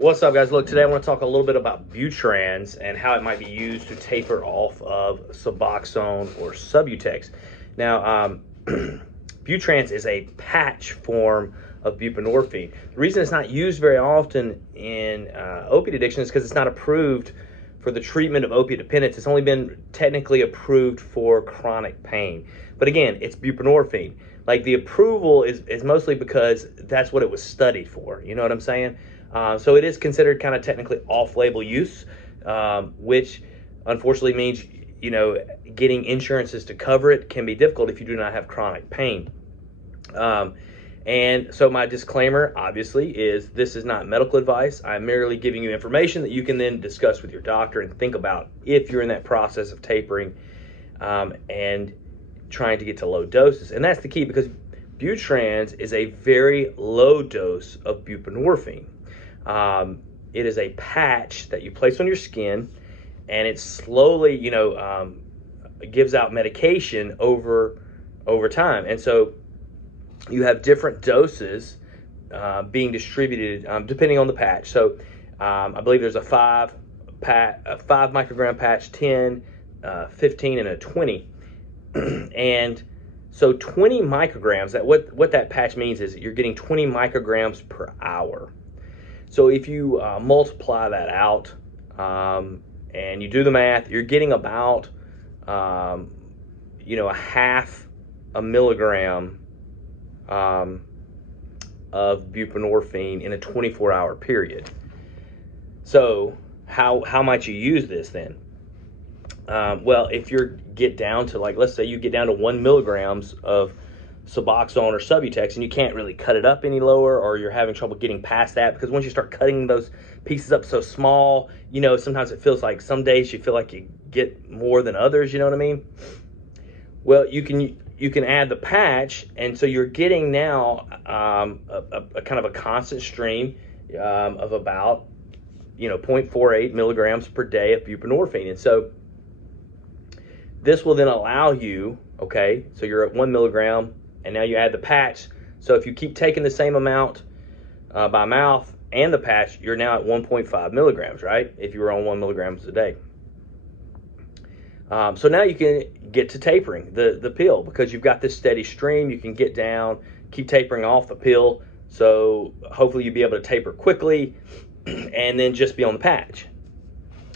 What's up, guys? Look, today I want to talk a little bit about Butrans and how it might be used to taper off of Suboxone or subutex. Now, Butrans is a patch form of buprenorphine. The reason it's not used very often in opiate addiction is because it's not approved for the treatment of opiate dependence. It's only been technically approved for chronic pain. But again, it's buprenorphine. Like, the approval is mostly because that's what it was studied for. You know what I'm saying? So it is considered kind of technically off-label use, which unfortunately means, getting insurances to cover it can be difficult if you do not have chronic pain. And so my disclaimer, obviously, is this is not medical advice. I'm merely giving you information that you can then discuss with your doctor and think about if you're in that process of tapering and trying to get to low doses. And that's the key, because Butrans is a very low dose of buprenorphine. It is a patch that you place on your skin, and it slowly, gives out medication over time. And so you have different doses being distributed depending on the patch. So I believe there's a 5 microgram patch, 10, 15, and a 20. And so 20 micrograms, what that patch means is you're getting 20 micrograms per hour. So if you multiply that out and you do the math, you're getting about, a half a milligram of buprenorphine in a 24-hour period. So how might you use this then? Well, if you get down to, let's say you get down to 1 milligrams of Suboxone or subutex, and you can't really cut it up any lower, or you're having trouble getting past that, because once you start cutting those pieces up so small, sometimes it feels like some days you feel like you get more than others, you know what I mean? Well, you can add the patch, and so you're getting now a kind of a constant stream of about 0.48 milligrams per day of buprenorphine. And so this will then allow you, okay, so you're at 1 milligram, and now you add the patch. So if you keep taking the same amount by mouth and the patch, you're now at 1.5 milligrams, right? If you were on 1 milligrams a day. So now you can get to tapering the pill, because you've got this steady stream. You can get down, keep tapering off the pill. So hopefully you'll be able to taper quickly and then just be on the patch.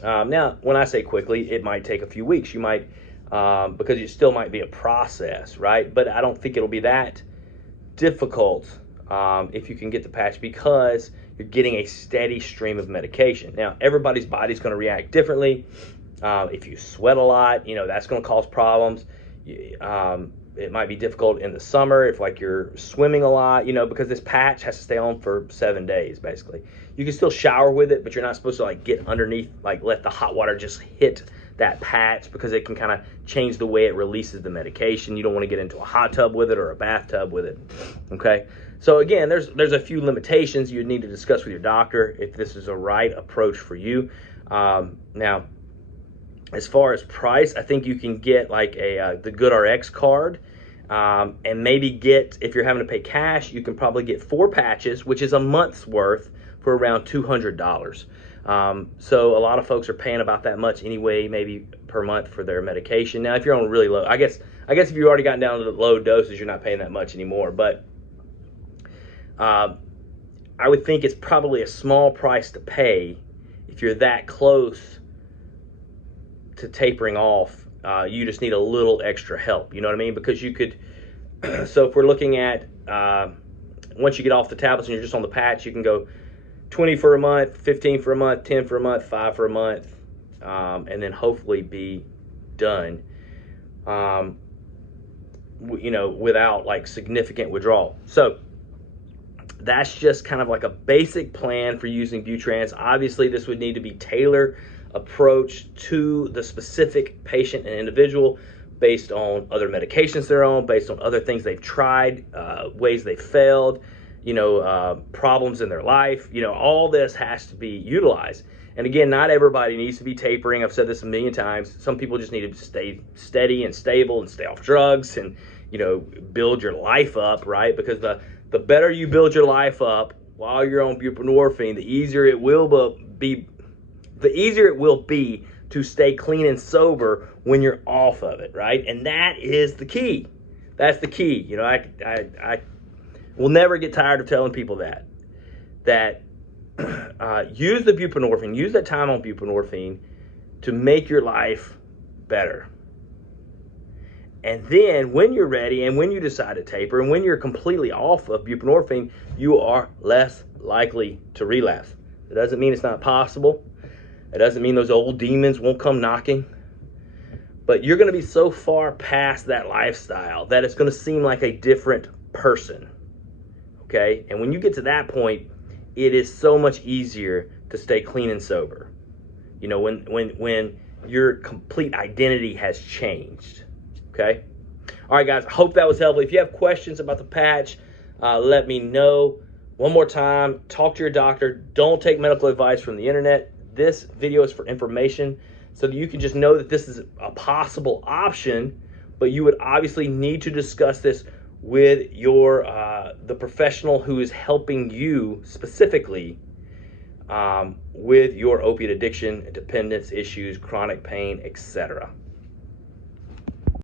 Now, when I say quickly, it might take a few weeks. You might, because it still might be a process, right? But I don't think it'll be that difficult if you can get the patch, because you're getting a steady stream of medication. Now, everybody's body's going to react differently. If you sweat a lot, that's going to cause problems. It might be difficult in the summer if, you're swimming a lot, because this patch has to stay on for 7 days, basically. You can still shower with it, but you're not supposed to, get underneath, let the hot water just hit that patch, because it can kind of change the way it releases the medication. You don't want to get into a hot tub with it or a bathtub with it, okay? So again, there's a few limitations you need to discuss with your doctor if this is a right approach for you. Now, as far as price, I think you can get the GoodRx card, and maybe get, if you're having to pay cash, you can probably get 4 patches, which is a month's worth, for around $200. So a lot of folks are paying about that much anyway, maybe per month, for their medication. Now, if you're on really low, I guess if you've already gotten down to the low doses, you're not paying that much anymore. But I would think it's probably a small price to pay if you're that close to tapering off. You just need a little extra help, you know what I mean? Because you could, so if we're looking at, once you get off the tablets and you're just on the patch, you can go 20 for a month, 15 for a month, 10 for a month, 5 for a month, and then hopefully be done, without significant withdrawal. So that's just kind of a basic plan for using Butrans. Obviously, this would need to be tailored approach to the specific patient and individual, based on other medications they're on, based on other things they've tried, ways they failed, problems in their life. All this has to be utilized. And again, not everybody needs to be tapering. I've said this a million times. Some people just need to stay steady and stable and stay off drugs and, build your life up, right? Because the better you build your life up, while you're on buprenorphine, the easier it will be to stay clean and sober when you're off of it, right? And that is the key. That's the key. You know, I will never get tired of telling people that use the buprenorphine, use that time on buprenorphine to make your life better. And then when you're ready and when you decide to taper and when you're completely off of buprenorphine, you are less likely to relapse. It doesn't mean it's not possible. It doesn't mean those old demons won't come knocking. But you're going to be so far past that lifestyle that it's going to seem like a different person. Okay? And when you get to that point, it is so much easier to stay clean and sober. You know, when your complete identity has changed. Okay? All right, guys, I hope that was helpful. If you have questions about the patch, let me know. One more time, talk to your doctor. Don't take medical advice from the internet. This video is for information so that you can just know that this is a possible option, but you would obviously need to discuss this with your the professional who is helping you specifically with your opiate addiction, dependence issues, chronic pain, etc.